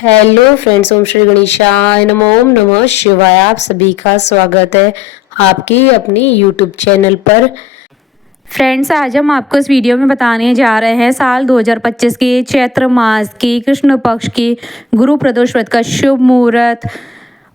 Hello friends, ओम श्री गणेशाय नमः। ओम नमः शिवाय। आप सभी का स्वागत है आपकी अपनी यूट्यूब चैनल पर। फ्रेंड्स, आज हम आपको इस वीडियो में बताने जा रहे हैं साल 2025 के चैत्र मास की कृष्ण पक्ष की गुरु प्रदोष व्रत का शुभ मुहूर्त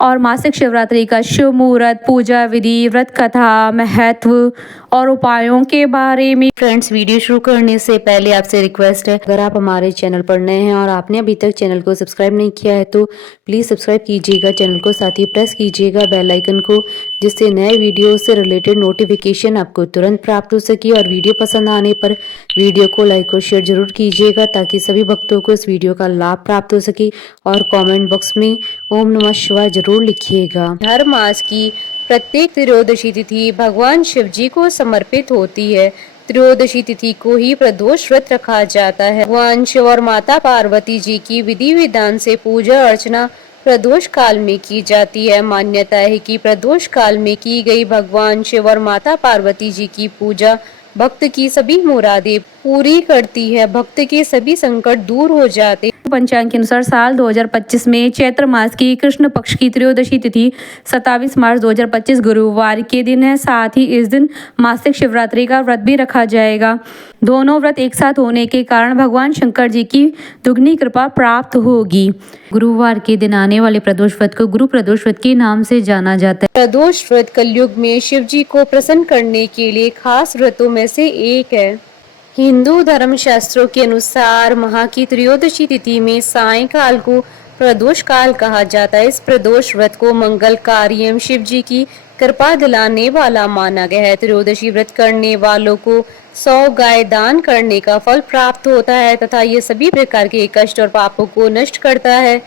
और मासिक शिवरात्रि का शुभ मुहूर्त, पूजा विधि, व्रत कथा, महत्व और उपायों के बारे में। फ्रेंड्स, वीडियो शुरू करने से पहले आपसे रिक्वेस्ट है, अगर आप हमारे चैनल पर नए हैं और आपने अभी तक चैनल को सब्सक्राइब नहीं किया है तो प्लीज़ सब्सक्राइब कीजिएगा चैनल को, साथ ही प्रेस कीजिएगा बेल आइकन को, जिससे नए वीडियो से रिलेटेड नोटिफिकेशन आपको तुरंत प्राप्त हो सके। और वीडियो पसंद आने पर वीडियो को लाइक और शेयर जरूर कीजिएगा ताकि सभी भक्तों को इस वीडियो का लाभ प्राप्त हो सके। और कमेंट बॉक्स में ओम नमः शिवाय जरूर लिखिएगा। हर मास की प्रत्येक त्रयोदशी तिथि भगवान शिव जी को समर्पित होती है। त्रयोदशी तिथि को ही प्रदोष व्रत रखा जाता है। भगवान शिव और माता पार्वती जी की विधि विधान से पूजा अर्चना प्रदोष काल में की जाती है। मान्यता है कि प्रदोष काल में की गई भगवान शिव और माता पार्वती जी की पूजा भक्त की सभी मुरादें पूरी करती है, भक्त के सभी संकट दूर हो जाते। पंचांग के अनुसार साल 2025 में चैत्र मास की कृष्ण पक्ष की त्रयोदशी तिथि 27 मार्च 2025 गुरुवार के दिन है। साथ ही इस दिन मासिक शिवरात्रि का व्रत भी रखा जाएगा। दोनों व्रत एक साथ होने के कारण भगवान शंकर जी की दुगनी कृपा प्राप्त होगी। गुरुवार के दिन आने वाले प्रदोष व्रत को गुरु प्रदोष व्रत के नाम से जाना जाता है। प्रदोष व्रत कलयुग में शिव जी को प्रसन्न करने के लिए खास व्रतों में से एक है। हिंदू धर्म शास्त्रों के अनुसार माह की त्रयोदशी तिथि में सायंकाल को प्रदोष काल कहा जाता है। इस प्रदोष व्रत को मंगल कार्य शिव जी की कृपा दिलाने वाला माना गया है। त्रयोदशी व्रत करने वालों को 100 गाय दान करने का फल प्राप्त होता है तथा ये सभी प्रकार के कष्ट और पापों को नष्ट करता है।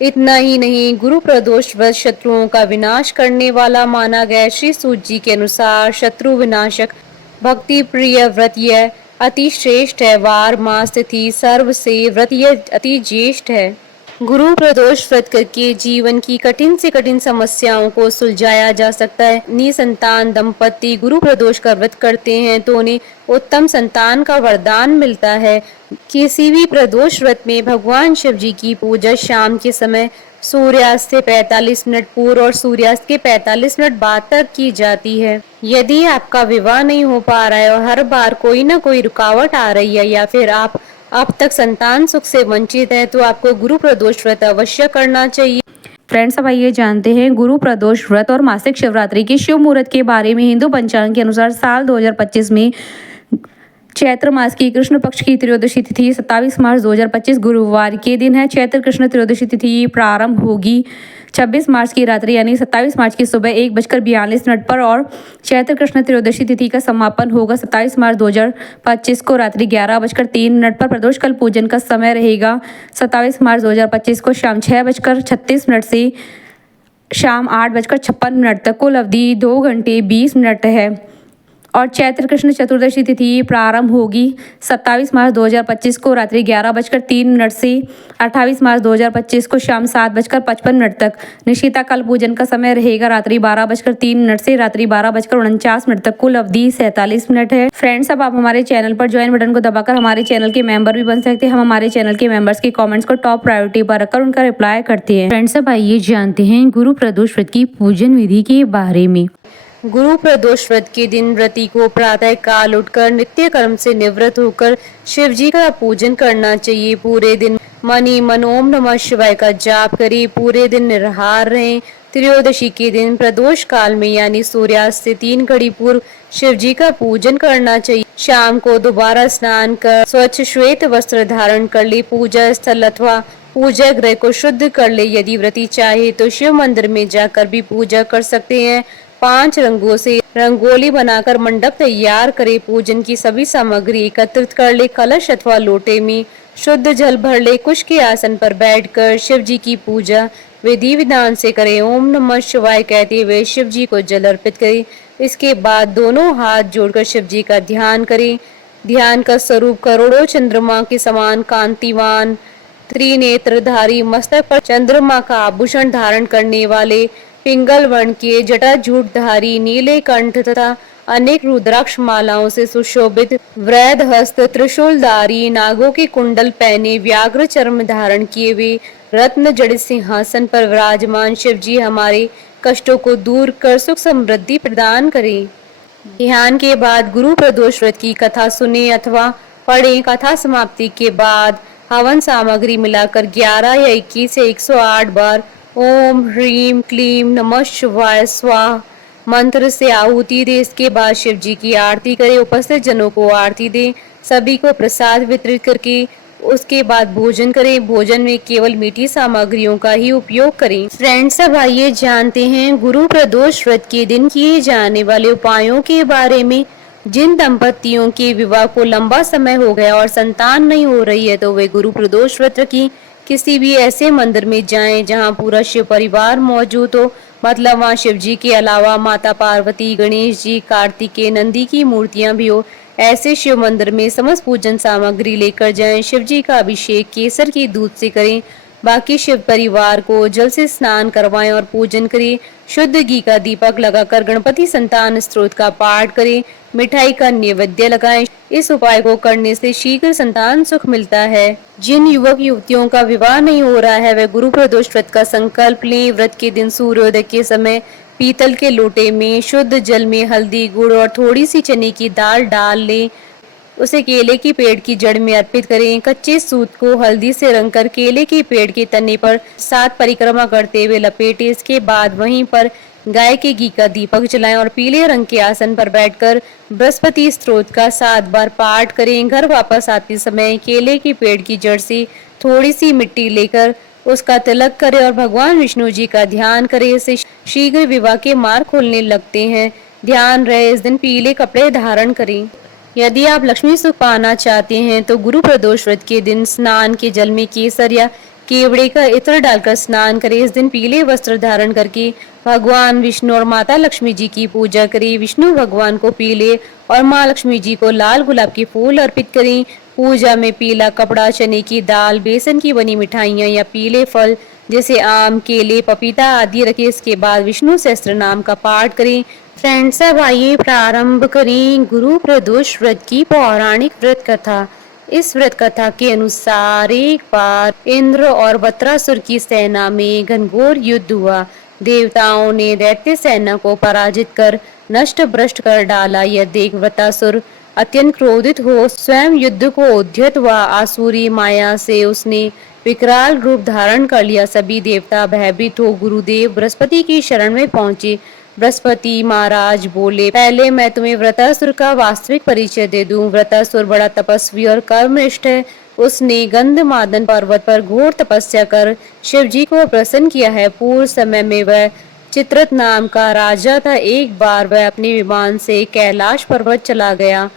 इतना ही नहीं, गुरु प्रदोष व्रत शत्रुओं का विनाश करने वाला माना गया। श्री सूत जी के अनुसार शत्रु विनाशक भक्ति प्रिय व्रत यह अति श्रेष्ठ है। वार मास तिथि सर्व से व्रत यह अति ज्येष्ठ है। गुरु प्रदोष व्रत करके जीवन की कठिन से कठिन समस्याओं को सुलझाया जा सकता है। निसंतान दंपति गुरु प्रदोष का व्रत करते हैं तो उन्हें उत्तम संतान का वरदान मिलता है। किसी भी प्रदोष व्रत में भगवान शिव जी की पूजा शाम के समय सूर्यास्त से 45 मिनट पूर्व और सूर्यास्त के 45 मिनट बाद तक की जाती है। यदि आपका विवाह नहीं हो पा रहा है और हर बार कोई ना कोई रुकावट आ रही है या फिर आप अब तक संतान सुख से वंचित है तो आपको गुरु प्रदोष व्रत अवश्य करना चाहिए। फ्रेंड्स, अब आइए जानते हैं गुरु प्रदोष व्रत और मासिक शिवरात्रि के शुभ मुहूर्त के बारे में। हिंदू पंचांग के अनुसार साल 2025 में चैत्र मास की कृष्ण पक्ष की त्रयोदशी तिथि 27 मार्च 2025 गुरुवार के दिन है। चैत्र कृष्ण त्रयोदशी तिथि प्रारंभ होगी 26 मार्च की रात्रि यानी 27 मार्च की सुबह 1:42 पर और चैत्र कृष्ण त्रयोदशी तिथि का समापन होगा 27 मार्च 2025 को रात्रि 11:03 पर। प्रदोष काल पूजन का समय रहेगा 27 मार्च 2025 को शाम 6:36 से शाम 8:56 तक। कुल अवधि 2 घंटे 20 मिनट है और चैत्र कृष्ण चतुर्दशी तिथि प्रारंभ होगी 27 मार्च 2025 को रात्रि 11:03 से 28 मार्च 2025 को शाम 7:55 तक। निशिता काल पूजन का समय रहेगा रात्रि 12:03 से रात्रि 12:49 तक। कुल अवधि 47 मिनट है। फ्रेंड्स, अब आप हमारे चैनल पर ज्वाइन बटन को दबाकर हमारे चैनल के मेंबर भी बन सकते हैं। हम हमारे चैनल के मेंबर्स के कॉमेंट्स को टॉप प्रायोरिटी पर रखकर उनका रिप्लाई करते हैं। फ्रेंड्स, अब आइए जानते हैं गुरु प्रदोष व्रत की पूजन विधि के बारे में। गुरु प्रदोष व्रत के दिन व्रती को प्रातः काल उठकर नित्य कर्म से निवृत्त होकर शिव जी का पूजन करना चाहिए। पूरे दिन मन ही मन ओम नमः शिवाय का जाप करें। पूरे दिन निराहार रहें। त्रयोदशी के दिन प्रदोष काल में यानी सूर्यास्त से 3 घड़ी पूर्व शिव जी का पूजन करना चाहिए। शाम को दोबारा स्नान कर स्वच्छ श्वेत वस्त्र धारण कर ले। पूजा स्थल अथवा पूजा गृह को शुद्ध कर ले। यदि व्रती चाहे तो शिव मंदिर में जाकर भी पूजा कर सकते हैं। 5 रंगों से रंगोली बनाकर मंडप तैयार करे। पूजन की सभी सामग्री एकत्रित कर ले। कलश अथवा लोटे में शुद्ध जल भर ले। कुश के आसन पर बैठकर शिव जी की पूजा विधि विधान से करे। ओम नमः शिवाय कहते हुए शिव जी को जल अर्पित करे। इसके बाद दोनों हाथ जोड़कर शिव जी का ध्यान करें। ध्यान का स्वरूप करोड़ों चंद्रमा के समान कांतिवान त्रिनेत्रधारी, मस्तक पर चंद्रमा का आभूषण धारण करने वाले, पिंगल वर्ण के जटाजूटधारी, नीले कंठ तथा अनेक रुद्राक्ष मालाओं से सुशोभित वृद्ध हस्त त्रिशूलधारी नागों के कुंडल पहने व्याघ्र चर्म धारण किए हुए रत्न जड़ित सिंहासन पर विराजमान शिव जी हमारे कष्टों को दूर कर सुख समृद्धि प्रदान करें। ध्यान के बाद गुरु प्रदोष व्रत की कथा सुने अथवा पढ़ें। कथा समाप्ति के बाद हवन सामग्री मिलाकर 11 या 21 या 108 बार ओम ह्रीम क्लीम नमः शिवाय स्वाहा मंत्र से आहुति दे। इसके बाद शिव जी की आरती करें, उपस्थित जनों को आरती दें, सभी को प्रसाद वितरित करके उसके बाद भोजन करें। भोजन में केवल मीठी सामग्रियों का ही उपयोग करें। फ्रेंड्स, अब आइए जानते हैं गुरु प्रदोष व्रत के दिन किए जाने वाले उपायों के बारे में। जिन दंपतियों के विवाह को लंबा समय हो गया और संतान नहीं हो रही है तो वे गुरु प्रदोष व्रत की किसी भी ऐसे मंदिर में जाएं जहां पूरा शिव परिवार मौजूद हो, मतलब वहां शिव जी के अलावा माता पार्वती, गणेश जी, कार्तिकेय, नंदी की मूर्तियां भी हो। ऐसे शिव मंदिर में समस्त पूजन सामग्री लेकर जाएं। शिव जी का अभिषेक केसर के दूध से करें। बाकी शिव परिवार को जल से स्नान करवाएं और पूजन करें। शुद्ध घी का दीपक लगाकर गणपति संतान स्तोत्र का पाठ करें। मिठाई का नैवेद्य लगाएं। इस उपाय को करने से शीघ्र संतान सुख मिलता है। जिन युवक युवतियों का विवाह नहीं हो रहा है वे गुरु प्रदोष व्रत का संकल्प लें। व्रत के दिन सूर्योदय के समय पीतल के लोटे में शुद्ध जल में हल्दी, गुड़ और थोड़ी सी चने की दाल डाल लें। उसे केले की पेड़ की जड़ में अर्पित करें। कच्चे सूत को हल्दी से रंगकर केले के पेड़ के तने पर 7 परिक्रमा करते हुए लपेटें। इसके बाद वहीं पर गाय के घी का दीपक जलाएं और पीले रंग के आसन पर बैठकर बृहस्पति स्तोत्र का 7 बार पाठ करें। घर वापस आते समय केले के पेड़ की जड़ से थोड़ी सी मिट्टी लेकर उसका तिलक करें और भगवान विष्णु जी का ध्यान करें। इससे शीघ्र विवाह के मार्ग खुलने लगते हैं। ध्यान रहे इस दिन पीले कपड़े धारण करें। यदि आप लक्ष्मी सुख पाना चाहते हैं तो गुरु प्रदोष व्रत के दिन स्नान के जल में केसर या केवड़े का इत्र डालकर स्नान करें। इस दिन पीले वस्त्र धारण करके भगवान विष्णु और माता लक्ष्मी जी की पूजा करें। विष्णु भगवान को पीले और माँ लक्ष्मी जी को लाल गुलाब के फूल अर्पित करें। पूजा में पीला कपड़ा, चने की दाल, बेसन की बनी मिठाइयाँ या पीले फल जैसे आम, केले, पपीता आदि रखें। इसके बाद विष्णु सहस्त्र नाम का पाठ करें। फ्रेंड्स, अब आइए प्रारंभ करें गुरु प्रदोष व्रत की पौराणिक व्रत कथा। इस व्रत कथा के अनुसार एक बार इंद्र और वत्रासुर की सेना में घनघोर युद्ध हुआ। देवताओं ने दैत्य सेना को पराजित कर नष्ट भ्रष्ट कर डाला। यह देख वत्रासुर अत्यंत क्रोधित हो स्वयं युद्ध को उद्यत हुआ। आसुरी माया से उसने विकराल रूप धारण कर लिया। सभी देवता भयभीत हो गुरुदेव बृहस्पति की शरण में पहुंचे। बृहस्पति महाराज बोले, पहले मैं तुम्हें वृत्रासुर का वास्तविक परिचय दे दूं। वृत्रासुर बड़ा तपस्वी और कर्मनिष्ठ है। उसने गंधमादन पर्वत पर घोर तपस्या कर शिव जी को प्रसन्न किया है। पूर्व समय में वह चित्रत नाम का राजा था। एक बार वह अपने विमान से कैलाश पर्वत चला गया।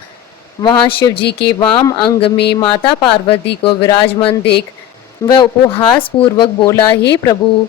वहां शिव जी के वाम अंग में माता पार्वती को विराजमान देख वह उपहास पूर्वक बोला, हे प्रभु,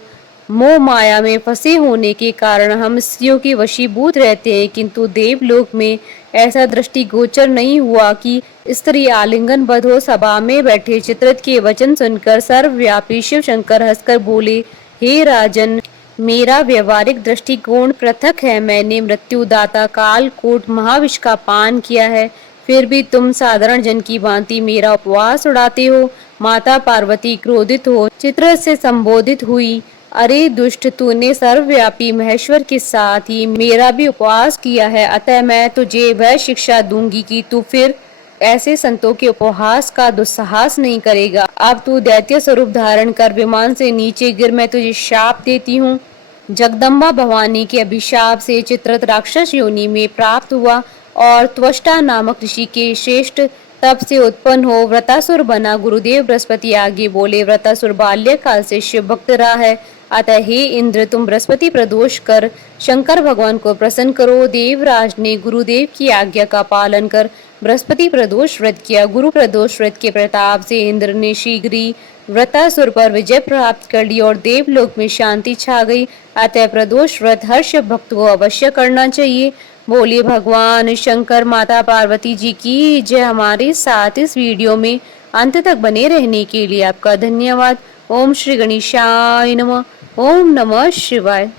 मोह माया में फंसे होने के कारण हम स्त्रियों के वशीभूत रहते हैं, किंतु देवलोक में ऐसा दृष्टिगोचर नहीं हुआ कि स्त्री आलिंगन बद्ध हो। सभा में बैठे चित्रत के वचन सुनकर सर्वव्यापी शिव शंकर हंसकर बोले, हे राजन, मेरा व्यवहारिक दृष्टिकोण पृथक है। मैंने मृत्युदाता कालकूट महाविष का पान किया है, फिर भी तुम साधारण जन की भांति मेरा उपवास उड़ाते हो। माता पार्वती क्रोधित हो चित्रत से संबोधित हुई, अरे दुष्ट, तूने सर्वव्यापी महेश्वर के साथ ही मेरा भी उपवास किया है, अतः मैं तुझे वह शिक्षा दूंगी कि तू फिर ऐसे संतों के उपहास का दुस्साहस नहीं करेगा। अब तू दैत्य स्वरूप धारण कर विमान से नीचे गिर, मैं तुझे शाप देती हूँ। जगदम्बा भवानी के अभिशाप से चित्रत राक्षस योनि में प्राप्त हुआ और त्वष्टा नामक ऋषि के श्रेष्ठ तप से उत्पन्न हो वृत्रासुर बना। गुरुदेव बृहस्पति आगे बोले, वृत्रासुर बाल्यकाल से शिव भक्त रहा है, अतः हे इंद्र, तुम बृहस्पति प्रदोष कर शंकर भगवान को प्रसन्न करो। देवराज ने गुरुदेव की आज्ञा का पालन कर बृहस्पति प्रदोष व्रत किया। गुरु प्रदोष व्रत के प्रताप से इंद्र ने शीघ्र ही वृत्रासुर पर विजय प्राप्त कर ली और देवलोक में शांति छा गई। अतः प्रदोष व्रत हर शिव भक्त को अवश्य करना चाहिए। बोलिए भगवान शंकर माता पार्वती जी की जय। हमारे साथ इस वीडियो में अंत तक बने रहने के लिए आपका धन्यवाद। ओम श्री गणेशाय नमः। ओम नमः शिवाय।